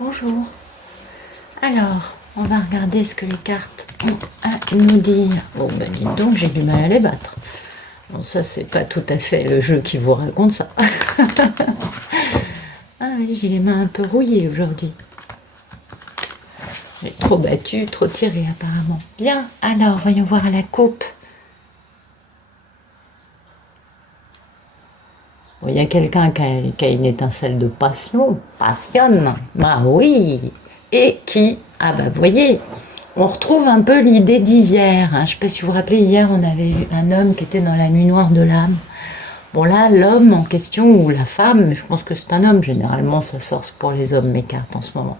Bonjour. Alors, on va regarder ce que les cartes ont à nous dire. Bon, ben dites donc, j'ai du mal à les battre. Bon, ça, c'est pas tout à fait le jeu qui vous raconte ça. Ah oui, j'ai les mains un peu rouillées aujourd'hui. J'ai trop battu, trop tiré apparemment. Bien, alors, voyons voir à la coupe. Bon, il y a quelqu'un qui a une étincelle de passion, passionne, bah oui, et qui, ah bah vous voyez, on retrouve un peu l'idée d'hier, hein. Je ne sais pas si vous vous rappelez, hier on avait eu un homme qui était dans la nuit noire de l'âme. Bon là, l'homme en question, ou la femme, je pense que c'est un homme, généralement ça sort pour les hommes mes cartes en ce moment.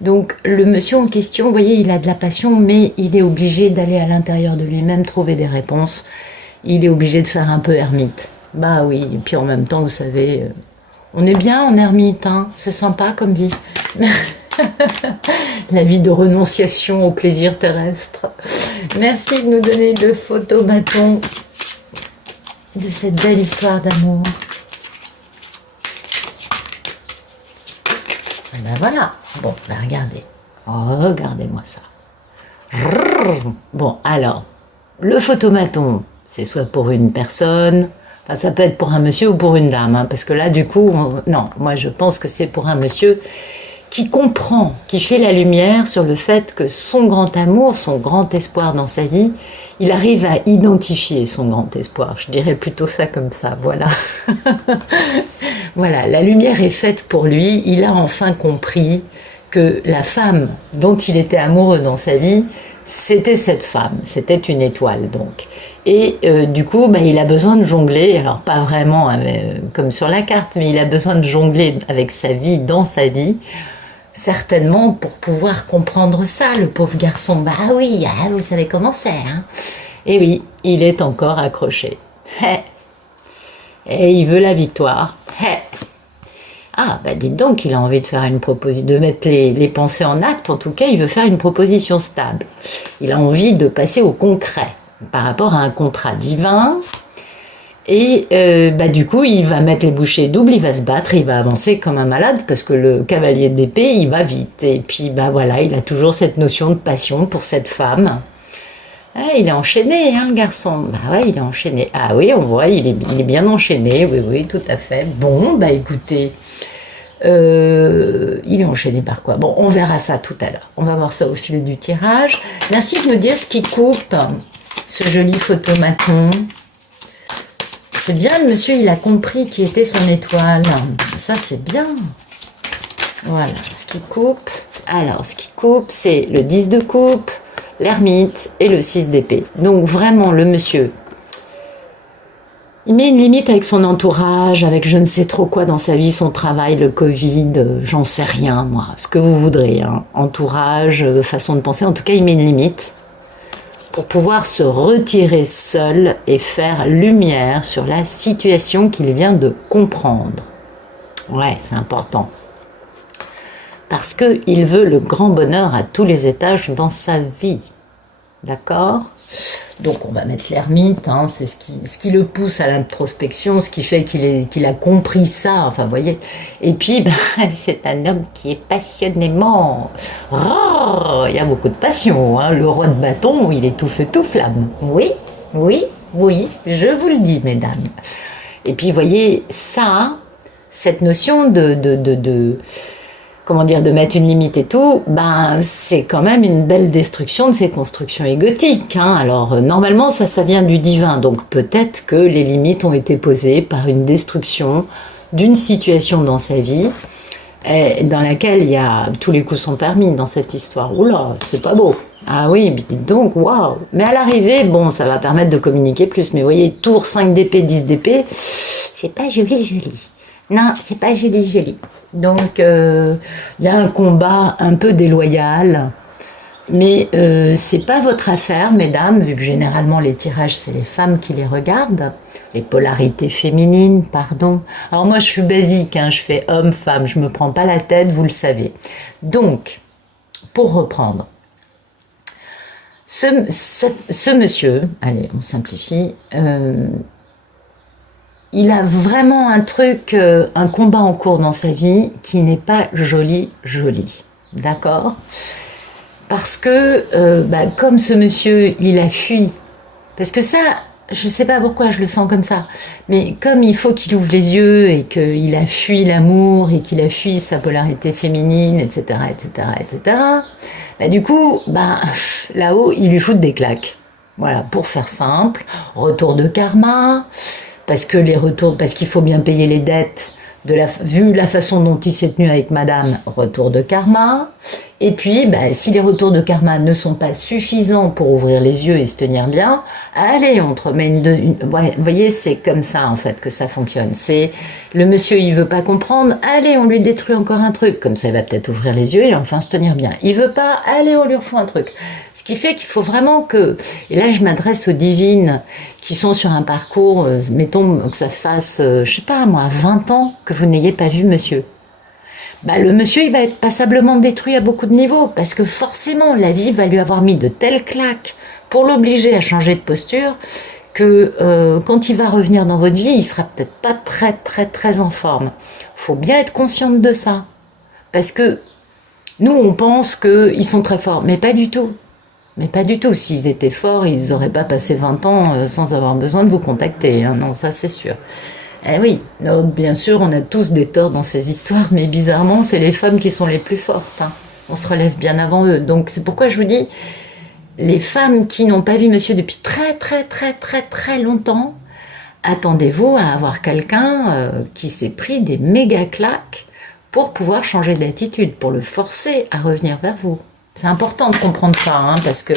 Donc le monsieur en question, vous voyez, il a de la passion, mais il est obligé d'aller à l'intérieur de lui-même trouver des réponses. Il est obligé de faire un peu ermite. Bah oui, et puis en même temps, vous savez, on est bien en ermite, hein, c'est sympa comme vie. La vie de renonciation au plaisir terrestre. Merci de nous donner le photomaton de cette belle histoire d'amour. Et ben voilà, bon, ben regardez, regardez-moi ça. Bon, alors, le photomaton, c'est soit pour une personne, enfin ça peut être pour un monsieur ou pour une dame, hein, parce que là du coup, non, moi je pense que c'est pour un monsieur qui comprend, qui fait la lumière sur le fait que son grand amour, son grand espoir dans sa vie, il arrive à identifier son grand espoir. Je dirais plutôt ça comme ça, voilà. Voilà, la lumière est faite pour lui, il a enfin compris que la femme dont il était amoureux dans sa vie, c'était cette femme, c'était une étoile donc. Et du coup, bah, il a besoin de jongler, alors pas vraiment comme sur la carte, mais il a besoin de jongler avec sa vie, dans sa vie, certainement pour pouvoir comprendre ça, le pauvre garçon. Bah oui, ah, vous savez comment c'est, hein. Et oui, il est encore accroché. Et il veut la victoire. Ah, bah dites donc, il a envie de faire une proposition, de mettre les pensées en acte. En tout cas, il veut faire une proposition stable. Il a envie de passer au concret par rapport à un contrat divin. Et bah du coup, il va mettre les bouchées doubles, il va se battre, il va avancer comme un malade parce que le cavalier d'épée, il va vite. Et puis bah voilà, il a toujours cette notion de passion pour cette femme. Ah, il est enchaîné, hein, le garçon. Bah ouais, il est enchaîné. Ah oui, on voit, il est bien enchaîné. Oui, oui, tout à fait. Bon, bah écoutez, il est enchaîné par quoi? Bon, on verra ça tout à l'heure. On va voir ça au fil du tirage. Merci de nous dire ce qui coupe, ce joli photomaton. C'est bien, le monsieur, il a compris qui était son étoile. Ça, c'est bien. Voilà, ce qui coupe. Alors, ce qui coupe, c'est le 10 de coupe, l'ermite et le 6 d'épée. Donc vraiment, le monsieur, il met une limite avec son entourage, avec je ne sais trop quoi dans sa vie, son travail, le Covid, j'en sais rien, moi, ce que vous voudrez, hein. Entourage, façon de penser, en tout cas, il met une limite pour pouvoir se retirer seul et faire lumière sur la situation qu'il vient de comprendre. Ouais, c'est important. Parce qu'il veut le grand bonheur à tous les étages dans sa vie. D'accord? Donc on va mettre l'ermite, hein, c'est ce qui le pousse à l'introspection, ce qui fait qu'il a compris ça, enfin vous voyez. Et puis ben, c'est un homme qui est passionnément, oh, il y a beaucoup de passion, hein. Le roi de bâton, il est tout feu tout flamme. Oui, oui, oui, je vous le dis mesdames. Et puis vous voyez ça, cette notion comment dire, de mettre une limite et tout, ben c'est quand même une belle destruction de ces constructions égotiques, hein. Alors normalement ça vient du divin, donc peut-être que les limites ont été posées par une destruction d'une situation dans sa vie, dans laquelle il y a tous les coups sont permis dans cette histoire. Oula, c'est pas beau. Ah oui, dites donc, waouh. Mais à l'arrivée, bon, ça va permettre de communiquer plus. Mais vous voyez, tour 5 d'épée, 10 d'épée, c'est pas joli. Non, c'est pas joli. Donc, il y a un combat un peu déloyal, mais c'est pas votre affaire, mesdames, vu que généralement les tirages, c'est les femmes qui les regardent, les polarités féminines, pardon. Alors moi, je suis basique, hein, je fais homme-femme, je me prends pas la tête, vous le savez. Donc, pour reprendre, ce monsieur, allez, on simplifie, il a vraiment un truc, un combat en cours dans sa vie qui n'est pas joli, joli. D'accord? Parce que, comme ce monsieur, il a fui. Parce que ça, je sais pas pourquoi je le sens comme ça, mais comme il faut qu'il ouvre les yeux et qu'il a fui l'amour et qu'il a fui sa polarité féminine, etc., etc., etc., du coup, là-haut, il lui fout des claques. Voilà, pour faire simple, retour de karma, parce qu'il faut bien payer les dettes, vu la façon dont il s'est tenu avec madame, retour de karma. Et puis, si les retours de karma ne sont pas suffisants pour ouvrir les yeux et se tenir bien, allez, on te remet ouais, vous voyez, c'est comme ça, en fait, que ça fonctionne. C'est, le monsieur, il veut pas comprendre, allez, on lui détruit encore un truc. Comme ça, il va peut-être ouvrir les yeux et enfin se tenir bien. Il veut pas, allez, on lui refait un truc. Ce qui fait qu'il faut vraiment que, et là, je m'adresse aux divines qui sont sur un parcours, mettons que ça fasse, je sais pas, moi, 20 ans que vous n'ayez pas vu monsieur. Le monsieur, il va être passablement détruit à beaucoup de niveaux, parce que forcément, la vie va lui avoir mis de telles claques pour l'obliger à changer de posture, que quand il va revenir dans votre vie, il sera peut-être pas très, très, très en forme. Faut bien être consciente de ça. Parce que nous, on pense qu'ils sont très forts, mais pas du tout. Mais pas du tout. S'ils étaient forts, ils n'auraient pas passé 20 ans sans avoir besoin de vous contacter. Hein. Non, ça c'est sûr. Eh oui, bien sûr, on a tous des torts dans ces histoires, mais bizarrement, c'est les femmes qui sont les plus fortes. Hein. On se relève bien avant eux. Donc c'est pourquoi je vous dis, les femmes qui n'ont pas vu monsieur depuis très très très très très longtemps, attendez-vous à avoir quelqu'un qui s'est pris des méga claques pour pouvoir changer d'attitude, pour le forcer à revenir vers vous. C'est important de comprendre ça, hein, parce que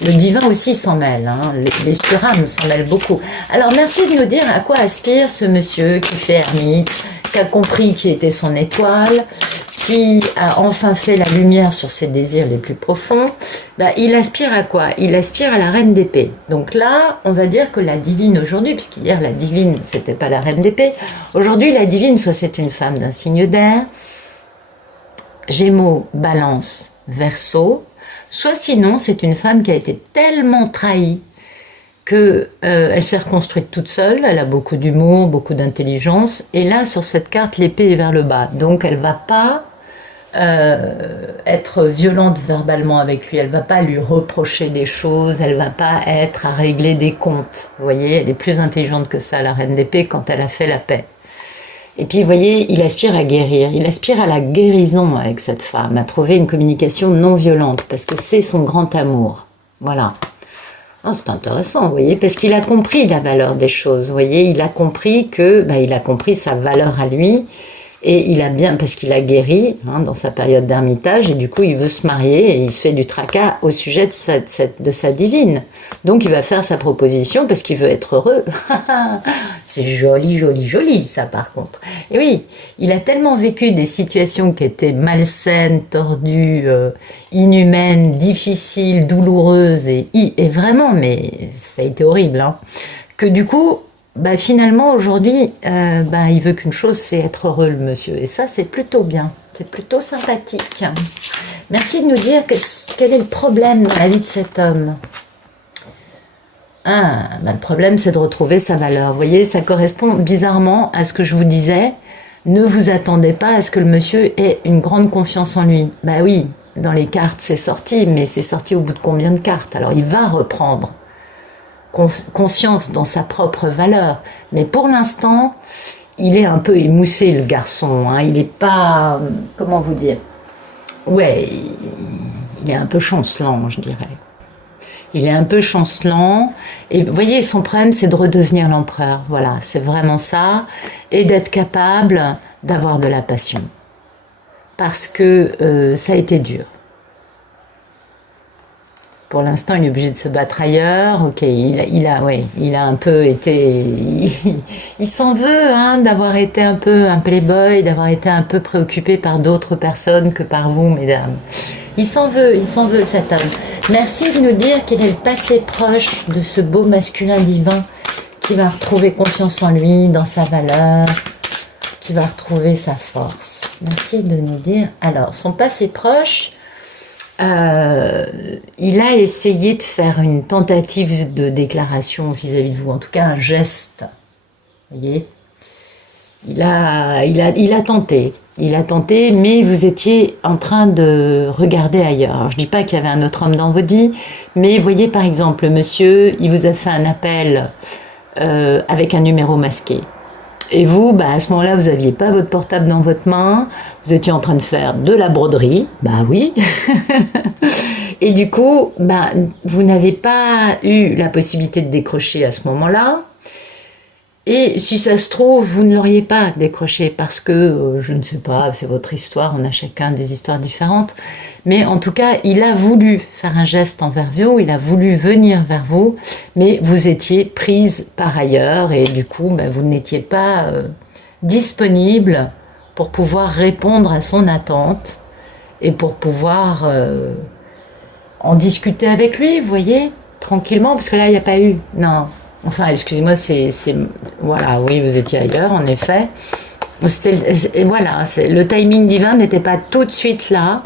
le divin aussi s'en mêle, hein, les surâmes s'en mêlent beaucoup. Alors merci de nous dire à quoi aspire ce monsieur qui fait ermite, qui a compris qui était son étoile, qui a enfin fait la lumière sur ses désirs les plus profonds. Il aspire à quoi? Il aspire à la reine d'épée. Donc là, on va dire que la divine aujourd'hui, puisqu'hier la divine c'était pas la reine d'épée, aujourd'hui la divine, soit c'est une femme d'un signe d'air, Gémeaux, Balance, Verseau, soit sinon c'est une femme qui a été tellement trahie que elle s'est reconstruite toute seule, elle a beaucoup d'humour, beaucoup d'intelligence, et là sur cette carte l'épée est vers le bas, donc elle va pas être violente verbalement avec lui, elle va pas lui reprocher des choses, elle va pas être à régler des comptes, vous voyez, elle est plus intelligente que ça, la reine d'épée, quand elle a fait la paix. Et puis, vous voyez, il aspire à guérir, il aspire à la guérison avec cette femme, à trouver une communication non violente, parce que c'est son grand amour. Voilà. Oh, c'est intéressant, vous voyez, parce qu'il a compris la valeur des choses, vous voyez, il a compris que, il a compris sa valeur à lui, et il a bien, parce qu'il a guéri, hein, dans sa période d'ermitage, et du coup, il veut se marier, et il se fait du tracas au sujet de sa divine. Donc, il va faire sa proposition, parce qu'il veut être heureux. C'est joli, joli, joli, ça, par contre. Et oui, il a tellement vécu des situations qui étaient malsaines, tordues, inhumaines, difficiles, douloureuses, et vraiment, mais ça a été horrible, hein, que du coup, finalement, aujourd'hui, il veut qu'une chose, c'est être heureux, le monsieur. Et ça, c'est plutôt bien. C'est plutôt sympathique. Merci de nous dire quel est le problème dans la vie de cet homme. Le problème, c'est de retrouver sa valeur. Vous voyez, ça correspond bizarrement à ce que je vous disais. Ne vous attendez pas à ce que le monsieur ait une grande confiance en lui. Oui, dans les cartes, c'est sorti, mais c'est sorti au bout de combien de cartes? Alors, il va reprendre conscience dans sa propre valeur, mais pour l'instant il est un peu émoussé, le garçon, hein. Il est pas, comment vous dire, ouais, il est un peu chancelant, je dirais, il est un peu chancelant, et vous voyez, son problème c'est de redevenir l'empereur, voilà, c'est vraiment ça, et d'être capable d'avoir de la passion, parce que ça a été dur. Pour l'instant, il est obligé de se battre ailleurs. Ok, il a un peu été... Il s'en veut, hein, d'avoir été un peu un playboy, d'avoir été un peu préoccupé par d'autres personnes que par vous, mesdames. Il s'en veut, cet homme. Merci de nous dire quel est le passé proche de ce beau masculin divin qui va retrouver confiance en lui, dans sa valeur, qui va retrouver sa force. Merci de nous dire... Alors, son passé proche... il a essayé de faire une tentative de déclaration vis-à-vis de vous, en tout cas un geste Vous voyez, il a tenté, mais vous étiez en train de regarder ailleurs. Alors, je dis pas qu'il y avait un autre homme dans votre vie, mais voyez par exemple, le monsieur, il vous a fait un appel avec un numéro masqué. Et vous, à ce moment-là, vous n'aviez pas votre portable dans votre main, vous étiez en train de faire de la broderie, oui. Et du coup, vous n'avez pas eu la possibilité de décrocher à ce moment-là. Et si ça se trouve, vous ne l'auriez pas décroché parce que, je ne sais pas, c'est votre histoire, on a chacun des histoires différentes. Mais en tout cas, il a voulu faire un geste envers vous, il a voulu venir vers vous, mais vous étiez prise par ailleurs et du coup, vous n'étiez pas disponible pour pouvoir répondre à son attente et pour pouvoir en discuter avec lui, vous voyez, tranquillement, parce que là, il n'y a pas eu, non. Enfin, excusez-moi, voilà, oui, vous étiez ailleurs, en effet. Voilà, le timing divin n'était pas tout de suite là.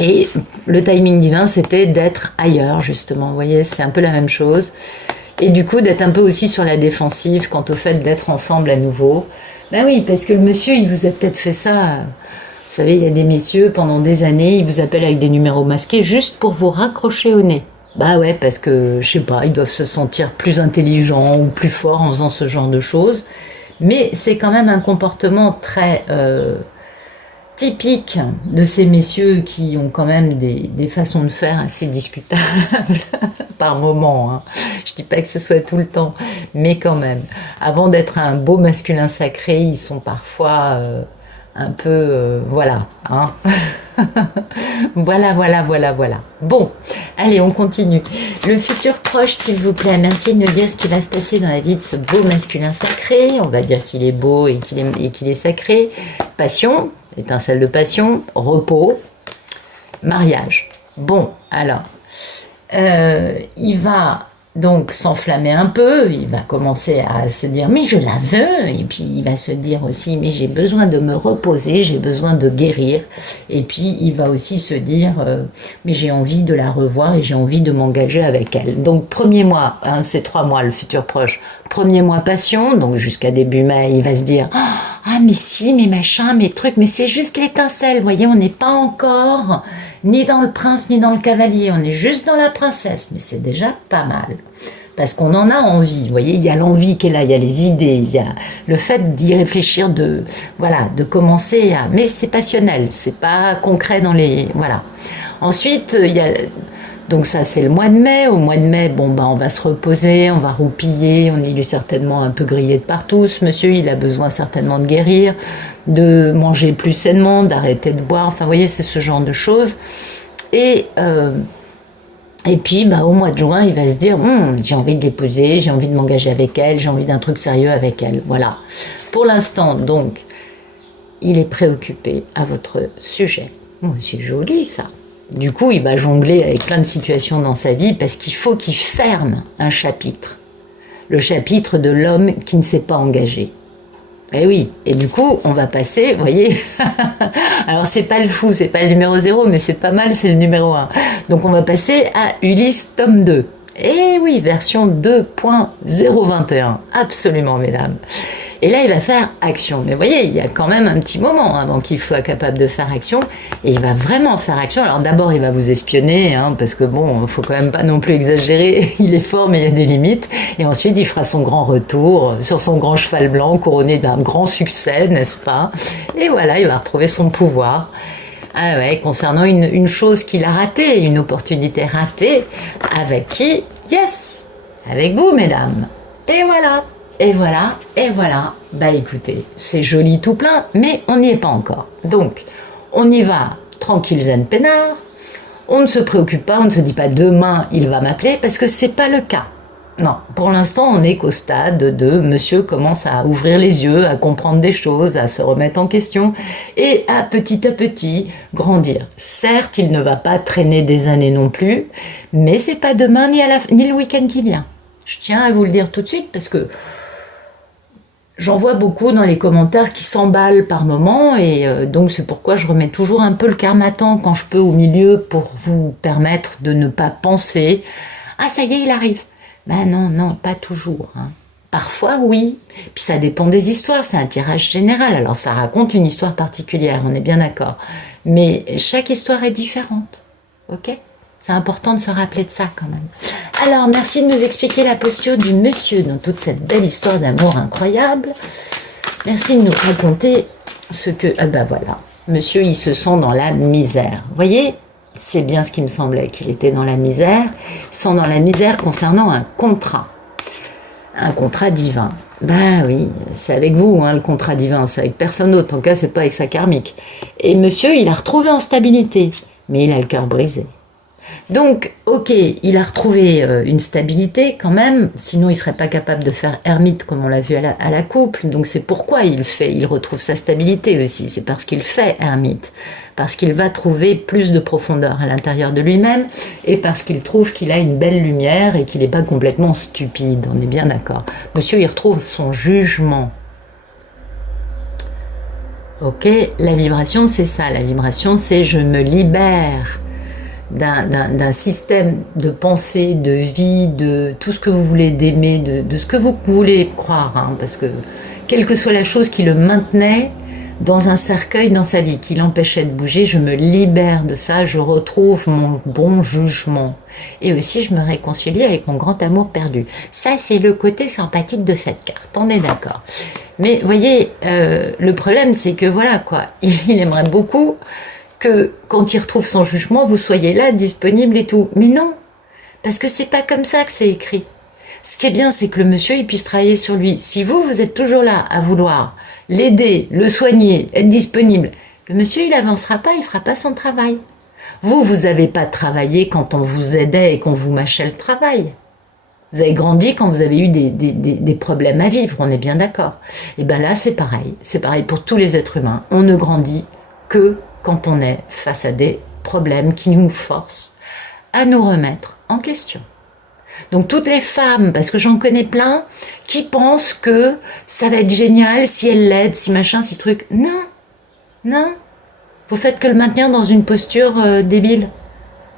Et le timing divin, c'était d'être ailleurs, justement. Vous voyez, c'est un peu la même chose. Et du coup, d'être un peu aussi sur la défensive quant au fait d'être ensemble à nouveau. Oui, parce que le monsieur, il vous a peut-être fait ça. Vous savez, il y a des messieurs, pendant des années, ils vous appellent avec des numéros masqués juste pour vous raccrocher au nez. Ouais, parce que, je sais pas, ils doivent se sentir plus intelligents ou plus forts en faisant ce genre de choses. Mais c'est quand même un comportement très typique de ces messieurs qui ont quand même des façons de faire assez discutables par moment. Hein. Je dis pas que ce soit tout le temps, mais quand même. Avant d'être un beau masculin sacré, ils sont parfois un peu... voilà. Hein. Voilà. Bon, allez, on continue. Le futur proche, s'il vous plaît. Merci de nous dire ce qui va se passer dans la vie de ce beau masculin sacré. On va dire qu'il est beau et qu'il est sacré. Passion, étincelle de passion. Repos, mariage. Bon, alors, il va donc s'enflammer un peu, il va commencer à se dire mais je la veux, et puis il va se dire aussi mais j'ai besoin de me reposer, j'ai besoin de guérir, et puis il va aussi se dire mais j'ai envie de la revoir et j'ai envie de m'engager avec elle. Donc premier mois, hein, c'est 3 mois le futur proche, premier mois passion, donc jusqu'à début mai il va se dire ah mais si, mais machin, mes trucs, mais c'est juste l'étincelle, vous voyez, on n'est pas encore ni dans le prince ni dans le cavalier, on est juste dans la princesse, mais c'est déjà pas mal. Parce qu'on en a envie, vous voyez, il y a l'envie qui est là, il y a les idées, il y a le fait d'y réfléchir, de commencer à... Mais c'est passionnel, c'est pas concret dans les... Voilà. Ensuite, il y a... Donc ça, c'est le mois de mai. Au mois de mai, on va se reposer, on va roupiller, il est certainement un peu grillé de partout. Ce monsieur, il a besoin certainement de guérir, de manger plus sainement, d'arrêter de boire. Enfin, vous voyez, c'est ce genre de choses. Et puis, au mois de juin, il va se dire, j'ai envie de l'épouser, j'ai envie de m'engager avec elle, j'ai envie d'un truc sérieux avec elle. Voilà. Pour l'instant, donc, il est préoccupé à votre sujet. C'est joli, ça. Du coup, il va jongler avec plein de situations dans sa vie parce qu'il faut qu'il ferme un chapitre. Le chapitre de l'homme qui ne s'est pas engagé. Eh oui, et du coup, on va passer, vous voyez, alors c'est pas le fou, c'est pas le numéro 0, mais c'est pas mal, c'est le numéro 1. Donc on va passer à Ulysse tome 2. Eh oui, version 2.021, absolument mesdames. Et là, il va faire action. Mais vous voyez, il y a quand même un petit moment avant qu'il soit capable de faire action. Et il va vraiment faire action. Alors d'abord, il va vous espionner, parce que il faut quand même pas non plus exagérer. Il est fort, mais il y a des limites. Et ensuite, il fera son grand retour sur son grand cheval blanc, couronné d'un grand succès, n'est-ce pas? Et voilà, il va retrouver son pouvoir. Ah ouais, concernant une chose qu'il a ratée, une opportunité ratée, avec qui? Yes! Avec vous, mesdames. Et voilà. Et voilà. Écoutez, c'est joli tout plein, mais on n'y est pas encore. Donc, on y va tranquille zen peinard. On ne se préoccupe pas, on ne se dit pas demain il va m'appeler, parce que c'est pas le cas. Non, pour l'instant, on n'est qu'au stade de monsieur commence à ouvrir les yeux, à comprendre des choses, à se remettre en question et à petit grandir. Certes, il ne va pas traîner des années non plus, mais c'est pas demain ni le week-end qui vient. Je tiens à vous le dire tout de suite parce que j'en vois beaucoup dans les commentaires qui s'emballent par moment et donc c'est pourquoi je remets toujours un peu le karmatan quand je peux au milieu pour vous permettre de ne pas penser « Ah ça y est, il arrive !» Ben non, pas toujours. Parfois, oui. Puis ça dépend des histoires, c'est un tirage général. Alors ça raconte une histoire particulière, on est bien d'accord. Mais chaque histoire est différente. Ok? C'est important de se rappeler de ça quand même. Alors, merci de nous expliquer la posture du monsieur dans toute cette belle histoire d'amour incroyable. Merci de nous raconter ce que... Ah ben voilà, monsieur, il se sent dans la misère. Vous voyez, c'est bien ce qui me semblait, qu'il était dans la misère. Il se sent dans la misère concernant un contrat divin. Ben oui, c'est avec vous, hein, le contrat divin, c'est avec personne d'autre. En tout cas, c'est pas avec sa karmique. Et monsieur, il a retrouvé en stabilité, mais il a le cœur brisé. Donc, ok, il a retrouvé une stabilité quand même, sinon il serait pas capable de faire ermite comme on l'a vu à la couple. Donc c'est pourquoi il retrouve sa stabilité aussi, c'est parce qu'il fait ermite, parce qu'il va trouver plus de profondeur à l'intérieur de lui-même et parce qu'il trouve qu'il a une belle lumière et qu'il n'est pas complètement stupide, on est bien d'accord. Monsieur, il retrouve son jugement. Ok, la vibration c'est ça, la vibration c'est je me libère d'un système de pensée, de vie, de tout ce que vous voulez d'aimer, de ce que vous voulez croire, hein, parce que quelle que soit la chose qui le maintenait dans un cercueil dans sa vie, qui l'empêchait de bouger, je me libère de ça, je retrouve mon bon jugement. Et aussi, je me réconcilie avec mon grand amour perdu. Ça, c'est le côté sympathique de cette carte, on est d'accord. Mais voyez, le problème, c'est que voilà, quoi, il aimerait beaucoup que quand il retrouve son jugement, vous soyez là, disponible et tout. Mais non, parce que c'est pas comme ça que c'est écrit. Ce qui est bien, c'est que le monsieur, il puisse travailler sur lui. Si vous, vous êtes toujours là à vouloir l'aider, le soigner, être disponible, le monsieur, il avancera pas, il fera pas son travail. Vous avez pas travaillé quand on vous aidait et qu'on vous mâchait le travail. Vous avez grandi quand vous avez eu des problèmes à vivre, on est bien d'accord. Et ben là, c'est pareil. C'est pareil pour tous les êtres humains. On ne grandit que quand on est face à des problèmes qui nous forcent à nous remettre en question. Donc toutes les femmes, parce que j'en connais plein, qui pensent que ça va être génial si elles l'aident, si machin, si truc. Non, non. Vous faites que le maintenir dans une posture débile.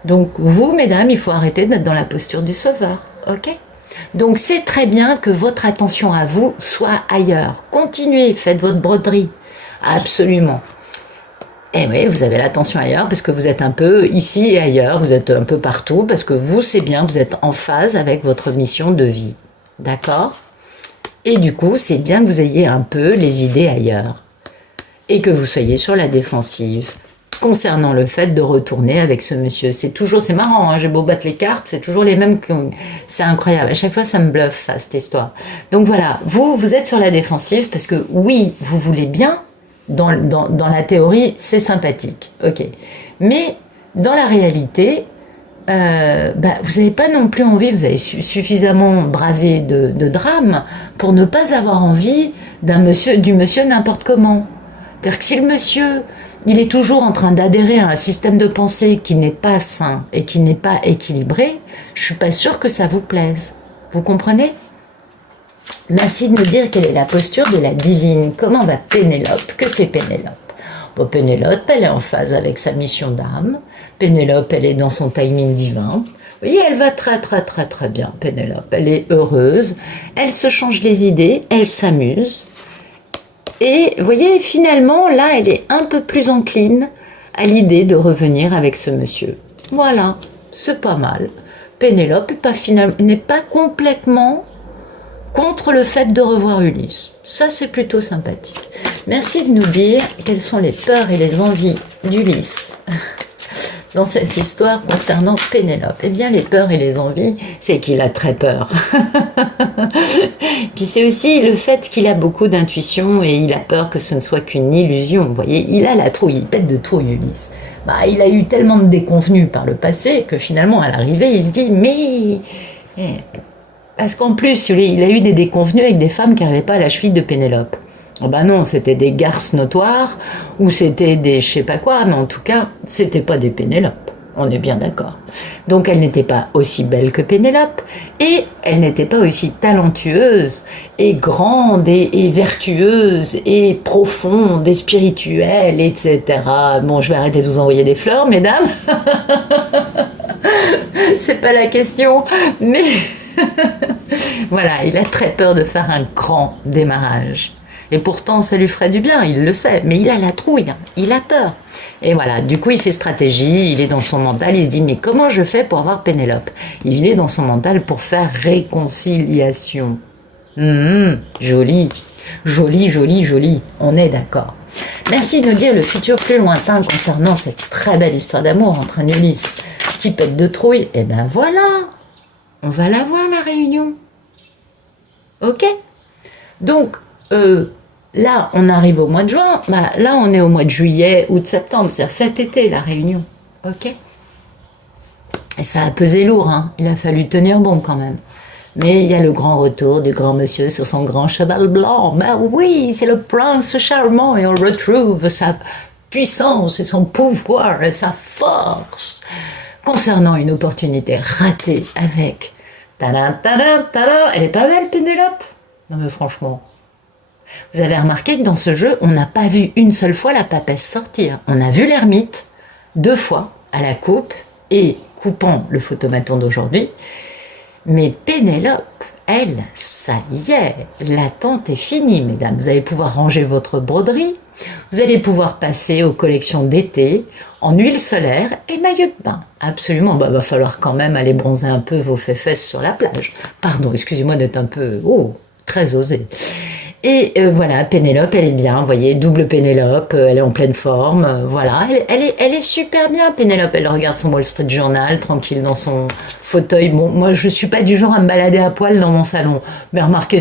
Donc vous, mesdames, il faut arrêter d'être dans la posture du sauveur, ok? Donc c'est très bien que votre attention à vous soit ailleurs. Continuez, faites votre broderie. Absolument. Et oui, vous avez l'attention ailleurs parce que vous êtes un peu ici et ailleurs, vous êtes un peu partout parce que vous, c'est bien, vous êtes en phase avec votre mission de vie. D'accord? Et du coup, c'est bien que vous ayez un peu les idées ailleurs et que vous soyez sur la défensive concernant le fait de retourner avec ce monsieur. C'est toujours, c'est marrant, hein, j'ai beau battre les cartes, c'est toujours les mêmes, c'est incroyable. À chaque fois, ça me bluffe, ça, cette histoire. Donc voilà, vous êtes sur la défensive parce que oui, vous voulez bien. Dans la théorie, c'est sympathique, ok. Mais dans la réalité, vous n'avez pas non plus envie, vous avez suffisamment bravé de drames pour ne pas avoir envie du monsieur n'importe comment. C'est-à-dire que si le monsieur, il est toujours en train d'adhérer à un système de pensée qui n'est pas sain et qui n'est pas équilibré, je suis pas sûre que ça vous plaise. Vous comprenez ? Merci de me dire quelle est la posture de la divine. Comment va Pénélope? Que fait Pénélope? Bon, Pénélope, elle est en phase avec sa mission d'âme. Pénélope, elle est dans son timing divin. Vous voyez, elle va très très très très bien, Pénélope. Elle est heureuse, elle se change les idées, elle s'amuse. Et vous voyez, finalement, là, elle est un peu plus encline à l'idée de revenir avec ce monsieur. Voilà, c'est pas mal. Pénélope n'est pas complètement contre le fait de revoir Ulysse. Ça, c'est plutôt sympathique. Merci de nous dire quelles sont les peurs et les envies d'Ulysse dans cette histoire concernant Pénélope. Eh bien, les peurs et les envies, c'est qu'il a très peur. Puis c'est aussi le fait qu'il a beaucoup d'intuition et il a peur que ce ne soit qu'une illusion. Vous voyez, il a la trouille, il pète de trouille, Ulysse. Il a eu tellement de déconvenues par le passé que finalement, à l'arrivée, il se dit, mais... Parce qu'en plus, il a eu des déconvenues avec des femmes qui n'arrivaient pas à la cheville de Pénélope. Oh ben non, c'était des garces notoires, ou c'était des je sais pas quoi, mais en tout cas, c'était pas des Pénélope. On est bien d'accord. Donc elle n'était pas aussi belle que Pénélope, et elle n'était pas aussi talentueuse, et grande, et vertueuse, et profonde, et spirituelle, etc. Bon, je vais arrêter de vous envoyer des fleurs, mesdames. C'est pas la question, mais... Voilà, il a très peur de faire un grand démarrage. Et pourtant, ça lui ferait du bien, il le sait. Mais il a la trouille, hein, il a peur. Et voilà, du coup, il fait stratégie, il est dans son mental, il se dit, mais comment je fais pour avoir Pénélope? Il est dans son mental pour faire réconciliation. Joli, joli, joli, joli, on est d'accord. Merci de nous dire le futur plus lointain concernant cette très belle histoire d'amour entre un Ulysse qui pète de trouille. Et ben voilà, on va la voir la réunion. Ok? Donc, là, on arrive au mois de juin, bah, là, on est au mois de juillet, août, septembre, c'est-à-dire cet été, la réunion. Ok? Et ça a pesé lourd, hein. Il a fallu tenir bon quand même. Mais il y a le grand retour du grand monsieur sur son grand cheval blanc. Ben oui, c'est le prince charmant et on retrouve sa puissance et son pouvoir et sa force. Concernant une opportunité ratée avec... Tadam, tadam, tadam. Elle est pas belle, Pénélope? Non mais franchement... Vous avez remarqué que dans ce jeu, on n'a pas vu une seule fois la papesse sortir. On a vu l'ermite 2 fois à la coupe et coupant le photomaton d'aujourd'hui. Mais Pénélope, elle, ça y est, l'attente est finie, mesdames. Vous allez pouvoir ranger votre broderie, vous allez pouvoir passer aux collections d'été en huile solaire et maillot de bain. Absolument, bah, va falloir quand même aller bronzer un peu vos fesses sur la plage. Pardon, excusez-moi d'être un peu, très osé. Et voilà, Pénélope, elle est bien, vous voyez, double Pénélope, elle est en pleine forme, voilà, elle est super bien, Pénélope, elle regarde son Wall Street Journal, tranquille dans son fauteuil. Bon, moi, je suis pas du genre à me balader à poil dans mon salon, mais remarquez,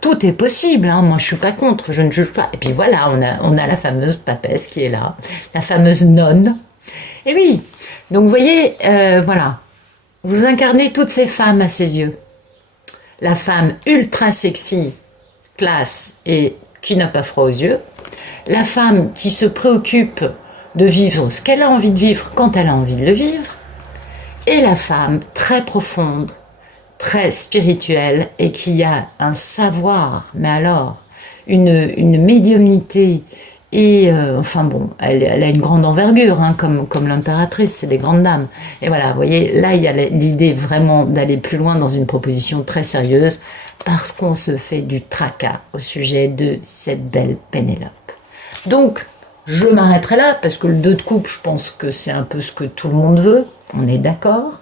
tout est possible, hein, moi, je suis pas contre, je ne juge pas. Et puis voilà, on a la fameuse papesse qui est là, la fameuse nonne. Et oui, donc vous voyez, voilà, vous incarnez toutes ces femmes à ses yeux. La femme ultra sexy, classe et qui n'a pas froid aux yeux, la femme qui se préoccupe de vivre ce qu'elle a envie de vivre quand elle a envie de le vivre, et la femme très profonde, très spirituelle et qui a un savoir, mais alors une médiumnité et enfin bon, elle a une grande envergure, hein, comme l'impératrice, c'est des grandes dames. Et voilà, vous voyez, là il y a l'idée vraiment d'aller plus loin dans une proposition très sérieuse, parce qu'on se fait du tracas au sujet de cette belle Pénélope. Donc, je m'arrêterai là, parce que le 2 de coupe, je pense que c'est un peu ce que tout le monde veut, on est d'accord?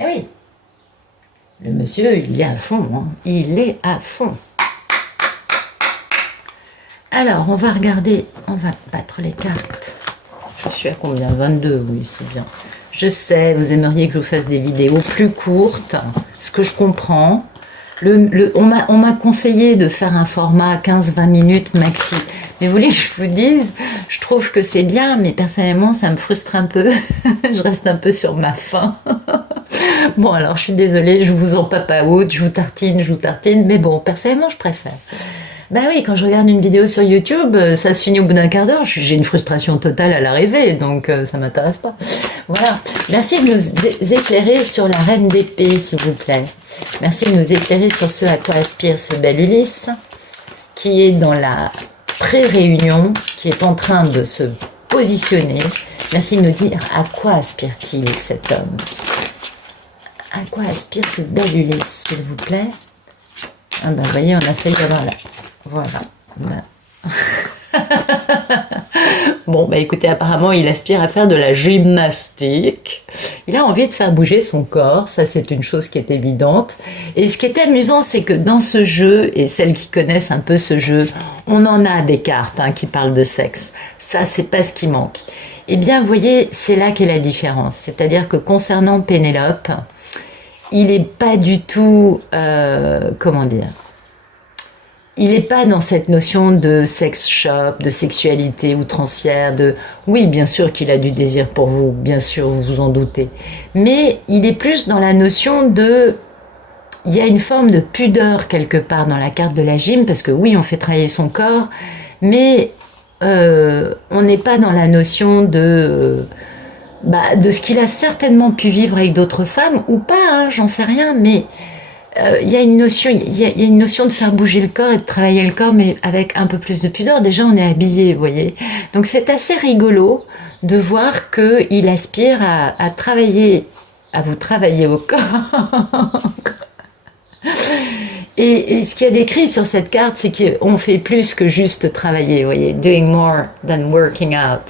Eh oui, le monsieur, il est à fond, hein. Il est à fond. Alors, on va regarder, on va battre les cartes. Je suis à combien? 22, oui, c'est bien. Je sais, vous aimeriez que je vous fasse des vidéos plus courtes, ce que je comprends. On m'a conseillé de faire un format 15-20 minutes maxi. Mais vous voulez que je vous dise, je trouve que c'est bien, mais personnellement, ça me frustre un peu. Je reste un peu sur ma faim. Bon, alors, je suis désolée, je vous en papaoute, je vous tartine, mais bon, personnellement, je préfère. Bah oui, quand je regarde une vidéo sur YouTube, ça se finit au bout d'un quart d'heure, j'ai une frustration totale à l'arrivée, donc ça m'intéresse pas. Voilà, merci de nous éclairer sur la reine d'épée, s'il vous plaît. Merci de nous éclairer sur ce à quoi aspire ce bel Ulysse, qui est dans la pré-réunion, qui est en train de se positionner. Merci de nous dire à quoi aspire-t-il cet homme. À quoi aspire ce bel Ulysse, s'il vous plaît. Ah ben, vous voyez, on a failli avoir là. Voilà. Bon, bah écoutez, apparemment, il aspire à faire de la gymnastique. Il a envie de faire bouger son corps, ça c'est une chose qui est évidente. Et ce qui est amusant, c'est que dans ce jeu, et celles qui connaissent un peu ce jeu, on en a des cartes qui parlent de sexe. Ça, c'est pas ce qui manque. Eh bien, vous voyez, c'est là qu'est la différence. C'est-à-dire que concernant Pénélope, il n'est pas du tout, comment dire, il n'est pas dans cette notion de sex shop, de sexualité outrancière, de... Oui, bien sûr qu'il a du désir pour vous, bien sûr, vous vous en doutez. Mais il est plus dans la notion de... Il y a une forme de pudeur quelque part dans la carte de la gym, parce que oui, on fait travailler son corps, mais on n'est pas dans la notion de ce qu'il a certainement pu vivre avec d'autres femmes, ou pas, j'en sais rien, mais... il y a une notion de faire bouger le corps et de travailler le corps, mais avec un peu plus de pudeur. Déjà, on est habillé, vous voyez. Donc, c'est assez rigolo de voir qu'il aspire à travailler à vous travailler au corps. Et ce qu'il y a décrit sur cette carte, c'est qu'on fait plus que juste travailler, vous voyez, doing more than working out.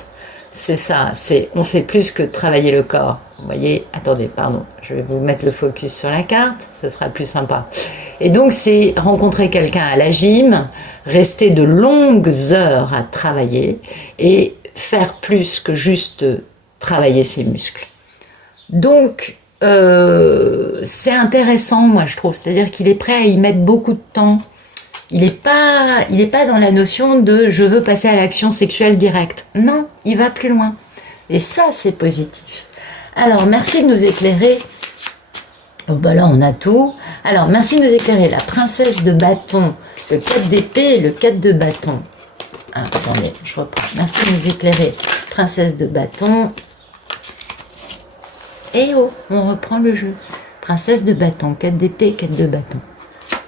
C'est ça, on fait plus que travailler le corps. Vous voyez, attendez, pardon, je vais vous mettre le focus sur la carte, ce sera plus sympa. Et donc, c'est rencontrer quelqu'un à la gym, rester de longues heures à travailler et faire plus que juste travailler ses muscles. Donc, c'est intéressant, moi, je trouve. C'est-à-dire qu'il est prêt à y mettre beaucoup de temps. Il n'est pas dans la notion de « je veux passer à l'action sexuelle directe ». Non, il va plus loin. Et ça, c'est positif. Alors, merci de nous éclairer. Oh, bah là, on a tout. Alors, merci de nous éclairer. La princesse de bâton, le 4 d'épée et le 4 de bâton. Ah, attendez, je reprends. Merci de nous éclairer. Princesse de bâton. Et oh, on reprend le jeu. Princesse de bâton, 4 d'épée, 4 de bâton.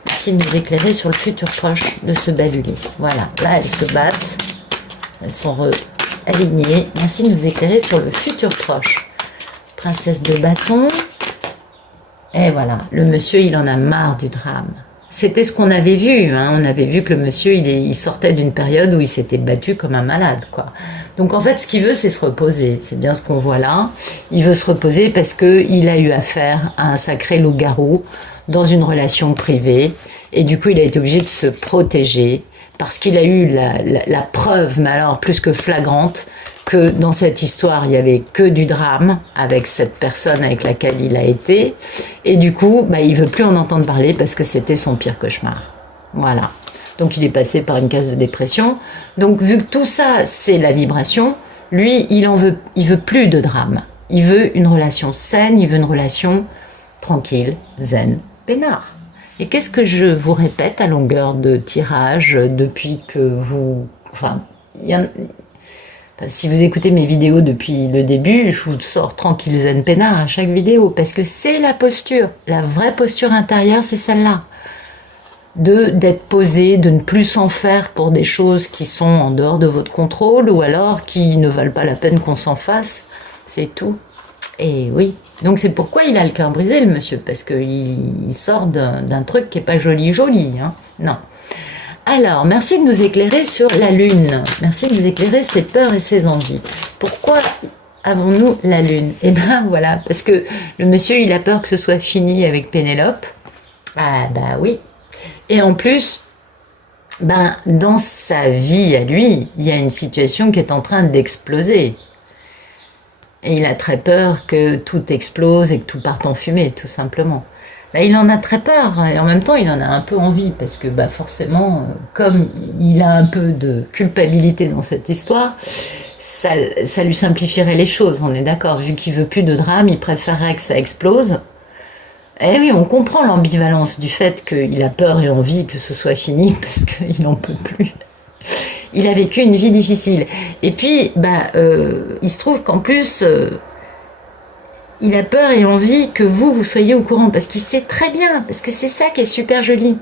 Merci de nous éclairer sur le futur proche de ce bal Ulysse. Voilà, là elles se battent. Elles sont alignées. Merci de nous éclairer sur le futur proche. Princesse de bâton. Et voilà, le monsieur il en a marre du drame. C'était ce qu'on avait vu, hein. On avait vu que le monsieur il sortait d'une période où il s'était battu comme un malade, quoi. Donc en fait ce qu'il veut c'est se reposer, c'est bien ce qu'on voit là. Il veut se reposer parce qu'il a eu affaire à un sacré loup-garou dans une relation privée et du coup il a été obligé de se protéger parce qu'il a eu la preuve, mais alors plus que flagrante, que dans cette histoire, il y avait que du drame avec cette personne avec laquelle il a été. Et du coup, bah, il veut plus en entendre parler parce que c'était son pire cauchemar. Voilà. Donc, il est passé par une case de dépression. Donc, vu que tout ça, c'est la vibration, lui, il veut plus de drame. Il veut une relation saine, il veut une relation tranquille, zen, peinard. Et qu'est-ce que je vous répète à longueur de tirage depuis que vous... Enfin, si vous écoutez mes vidéos depuis le début, je vous sors tranquille zen peinard à chaque vidéo parce que c'est la posture, la vraie posture intérieure, c'est celle-là. D'être posé, de ne plus s'en faire pour des choses qui sont en dehors de votre contrôle ou alors qui ne valent pas la peine qu'on s'en fasse, c'est tout. Et oui, donc c'est pourquoi il a le cœur brisé le monsieur, parce qu'il sort d'un truc qui est pas joli, hein. Non. Alors, merci de nous éclairer sur la lune. Merci de nous éclairer ses peurs et ses envies. Pourquoi avons-nous la lune? Eh ben voilà, parce que le monsieur, il a peur que ce soit fini avec Pénélope. Ah bah oui. Et en plus, ben, dans sa vie à lui, il y a une situation qui est en train d'exploser. Et il a très peur que tout explose et que tout parte en fumée, tout simplement. Là, il en a très peur et en même temps il en a un peu envie parce que bah, forcément comme il a un peu de culpabilité dans cette histoire, ça lui simplifierait les choses, on est d'accord, vu qu'il veut plus de drame, il préférerait que ça explose. Eh oui, on comprend l'ambivalence du fait qu'il a peur et envie que ce soit fini parce qu'il n'en peut plus. Il a vécu une vie difficile. Et puis, bah, il se trouve qu'en plus... il a peur et envie que vous soyez au courant, parce qu'il sait très bien, parce que c'est ça qui est super joli.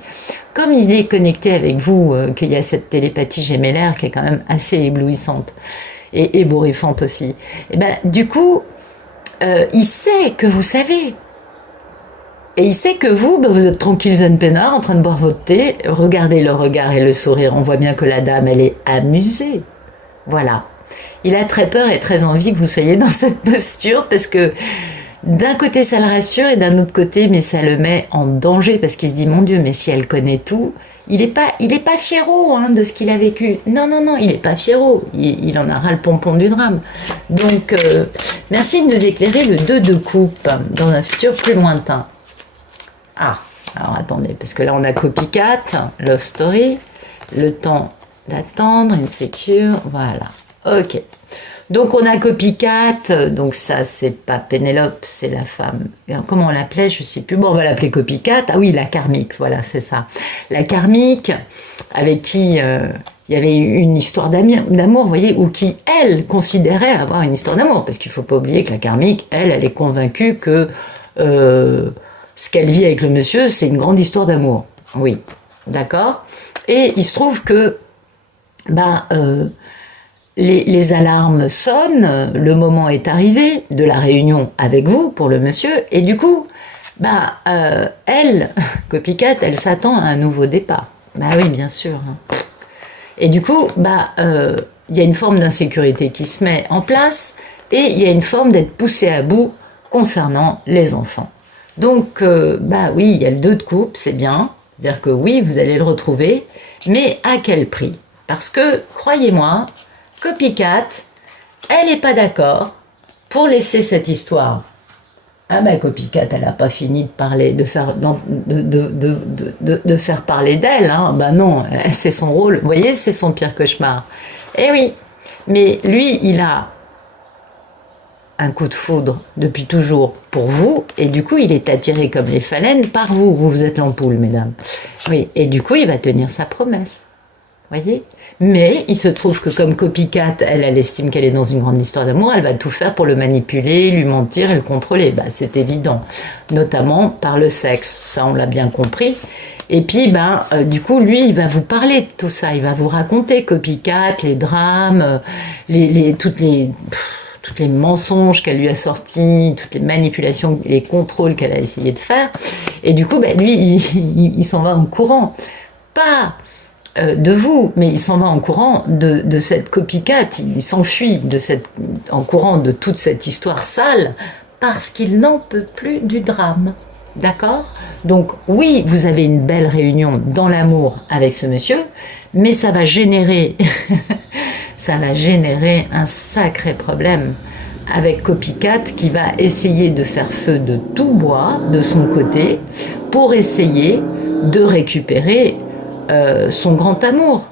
Comme il est connecté avec vous, qu'il y a cette télépathie gémellaire qui est quand même assez éblouissante et ébouriffante aussi. Et ben, du coup, il sait que vous savez. Et il sait que vous, ben, vous êtes tranquille zen peinard, en train de boire votre thé, regardez le regard et le sourire, on voit bien que la dame, elle est amusée. Voilà. Il a très peur et très envie que vous soyez dans cette posture parce que d'un côté ça le rassure et d'un autre côté mais ça le met en danger parce qu'il se dit mon Dieu mais si elle connaît tout, il est pas fiero hein, de ce qu'il a vécu. Non, il est pas fiero, il en a ras le pompon du drame. Donc merci de nous éclairer le 2 de coupe dans un futur plus lointain. Ah, alors attendez parce que là on a copycat, love story, le temps d'attendre, insecure, voilà. Ok, donc on a copycat, donc ça c'est pas Pénélope, c'est la femme, comment on l'appelait, je sais plus, bon on va l'appeler copycat, ah oui la karmique, voilà c'est ça, la karmique avec qui il y avait une histoire d'amour, vous voyez, ou qui elle considérait avoir une histoire d'amour, parce qu'il faut pas oublier que la karmique, elle est convaincue que ce qu'elle vit avec le monsieur c'est une grande histoire d'amour, oui, d'accord, et il se trouve que, bah, les alarmes sonnent, le moment est arrivé de la réunion avec vous pour le monsieur, et du coup, elle, Copycat, elle s'attend à un nouveau départ. Bah oui, bien sûr. Hein. Et du coup, il y a une forme d'insécurité qui se met en place, et il y a une forme d'être poussé à bout concernant les enfants. Donc, oui, il y a le 2 de coupe, c'est bien, c'est-à-dire que oui, vous allez le retrouver, mais à quel prix? Parce que, croyez-moi, Copycat, elle n'est pas d'accord pour laisser cette histoire. Ah Copycat, elle n'a pas fini de parler, de faire parler d'elle. Hein. Non, c'est son rôle. Vous voyez, c'est son pire cauchemar. Eh oui, mais lui, il a un coup de foudre depuis toujours pour vous, et du coup, il est attiré comme les phalènes par vous. Vous êtes l'ampoule, mesdames. Oui, et du coup, il va tenir sa promesse. Voyez. Mais il se trouve que comme Copycat, elle estime qu'elle est dans une grande histoire d'amour, elle va tout faire pour le manipuler, lui mentir et le contrôler. C'est évident, notamment par le sexe, ça on l'a bien compris. Et puis, du coup, lui, il va vous parler de tout ça, il va vous raconter Copycat, les drames, toutes les mensonges qu'elle lui a sortis, toutes les manipulations, les contrôles qu'elle a essayé de faire. Et du coup, lui, il s'en va en courant. Pas de vous, mais il s'en va en courant de cette Copycat, il s'enfuit en courant de toute cette histoire sale, parce qu'il n'en peut plus du drame. D'accord? Donc oui, vous avez une belle réunion dans l'amour avec ce monsieur, mais ça va générer, ça va générer un sacré problème avec Copycat qui va essayer de faire feu de tout bois de son côté pour essayer de récupérer son grand amour,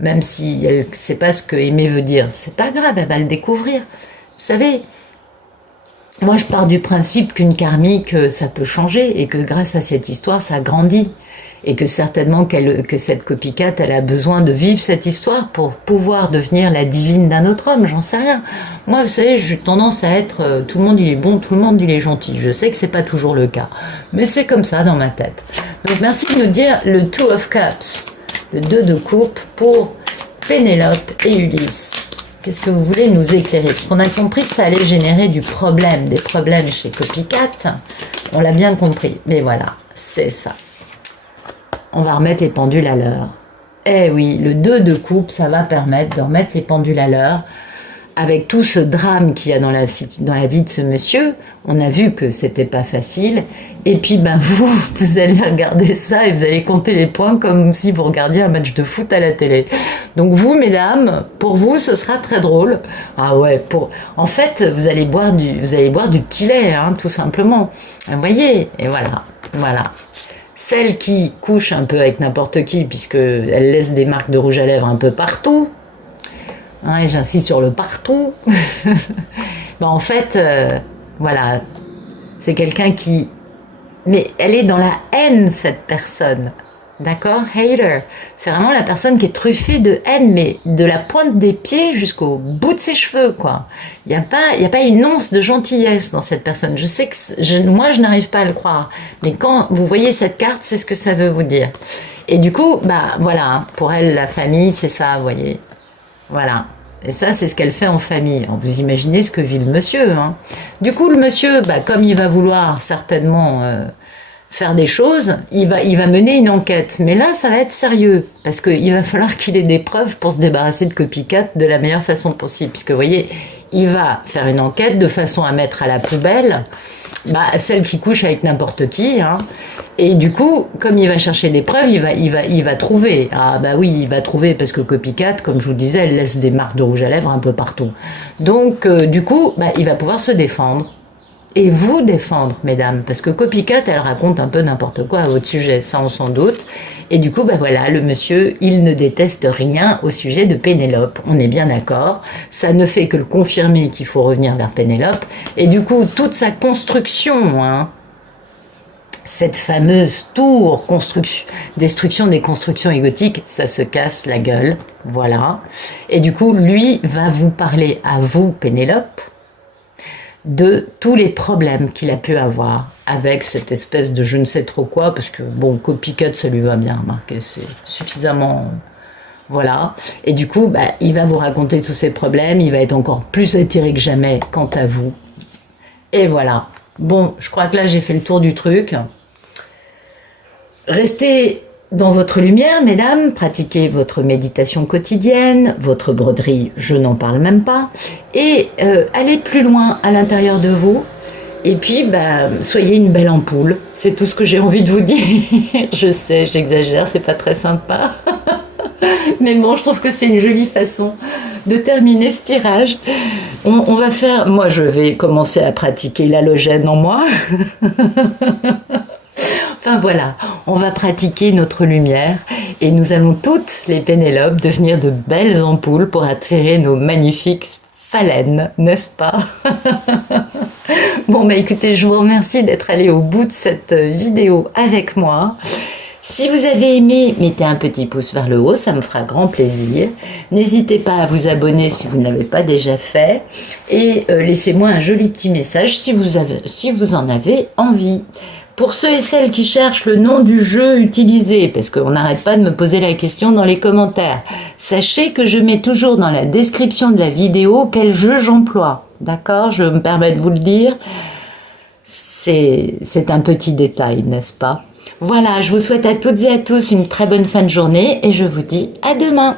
même si elle ne sait pas ce que aimer veut dire, c'est pas grave, elle va le découvrir. Vous savez, moi je pars du principe qu'une karmique, ça peut changer, et que grâce à cette histoire, ça grandit, et que certainement que cette Copycat, elle a besoin de vivre cette histoire pour pouvoir devenir la divine d'un autre homme, j'en sais rien. Moi, vous savez, j'ai tendance à être, tout le monde il est bon, tout le monde il est gentil. Je sais que c'est pas toujours le cas, mais c'est comme ça dans ma tête. Donc merci de nous dire le 2 of Cups, le 2 de coupe pour Pénélope et Ulysse. Qu'est-ce que vous voulez nous éclairer? Parce qu'on a compris que ça allait générer des problèmes chez Copycat, on l'a bien compris, mais voilà, c'est ça. On va remettre les pendules à l'heure. Eh oui, le 2 de coupe, ça va permettre de remettre les pendules à l'heure. Avec tout ce drame qu'il y a dans la vie de ce monsieur, on a vu que c'était pas facile. Et puis, vous allez regarder ça et vous allez compter les points comme si vous regardiez un match de foot à la télé. Donc vous, mesdames, pour vous, ce sera très drôle. Ah ouais, en fait, vous allez boire du petit lait, hein, tout simplement. Vous voyez? Et voilà. Celle qui couche un peu avec n'importe qui, puisqu'elle laisse des marques de rouge à lèvres un peu partout, hein, et j'insiste sur le partout, en fait, voilà, c'est quelqu'un qui... Mais elle est dans la haine, cette personne, d'accord? Hater, c'est vraiment la personne qui est truffée de haine, mais de la pointe des pieds jusqu'au bout de ses cheveux, quoi. Il n'y a pas une once de gentillesse dans cette personne. Je sais que moi, je n'arrive pas à le croire. Mais quand vous voyez cette carte, c'est ce que ça veut vous dire. Et du coup, voilà, pour elle, la famille, c'est ça, vous voyez. Voilà. Et ça, c'est ce qu'elle fait en famille. Alors, vous imaginez ce que vit le monsieur. Hein. Du coup, le monsieur, comme il va vouloir certainement faire des choses, il va mener une enquête. Mais là, ça va être sérieux, parce qu'il va falloir qu'il ait des preuves pour se débarrasser de Copycat de la meilleure façon possible. Puisque, vous voyez, il va faire une enquête de façon à mettre à la poubelle celle qui couche avec n'importe qui. Hein. Et du coup, comme il va chercher des preuves, il va trouver. Ah oui, il va trouver, parce que Copycat, comme je vous le disais, elle laisse des marques de rouge à lèvres un peu partout. Donc, du coup, il va pouvoir se défendre. Et vous défendre, mesdames, parce que Copycat, elle raconte un peu n'importe quoi à votre sujet, ça on s'en doute. Et du coup, voilà, le monsieur, il ne déteste rien au sujet de Pénélope, on est bien d'accord. Ça ne fait que le confirmer qu'il faut revenir vers Pénélope. Et du coup, toute sa construction, hein, cette fameuse tour, destruction des constructions égotiques, ça se casse la gueule, voilà. Et du coup, lui va vous parler à vous, Pénélope, de tous les problèmes qu'il a pu avoir avec cette espèce de je ne sais trop quoi, parce que Copycat, ça lui va bien, remarquez, c'est suffisamment Voilà. Et du coup, bah, il va vous raconter tous ses problèmes, il va être encore plus attiré que jamais quant à vous. Et voilà. Bon, je crois que là, j'ai fait le tour du truc. Restez dans votre lumière, mesdames, pratiquez votre méditation quotidienne, votre broderie, je n'en parle même pas, et allez plus loin à l'intérieur de vous, et puis bah, soyez une belle ampoule, c'est tout ce que j'ai envie de vous dire. Je sais, j'exagère, c'est pas très sympa, mais bon, je trouve que c'est une jolie façon de terminer ce tirage. On va faire, moi je vais commencer à pratiquer l'halogène en moi. Enfin voilà, on va pratiquer notre lumière et nous allons toutes, les Pénélopes, devenir de belles ampoules pour attirer nos magnifiques phalènes, n'est-ce pas? Bon bah écoutez, je vous remercie d'être allé au bout de cette vidéo avec moi. Si vous avez aimé, mettez un petit pouce vers le haut, ça me fera grand plaisir. N'hésitez pas à vous abonner si vous ne l'avez pas déjà fait. Et laissez-moi un joli petit message si vous en avez envie. Pour ceux et celles qui cherchent le nom du jeu utilisé, parce qu'on n'arrête pas de me poser la question dans les commentaires, sachez que je mets toujours dans la description de la vidéo quel jeu j'emploie. D'accord? Je me permets de vous le dire. C'est un petit détail, n'est-ce pas? Voilà, je vous souhaite à toutes et à tous une très bonne fin de journée et je vous dis à demain.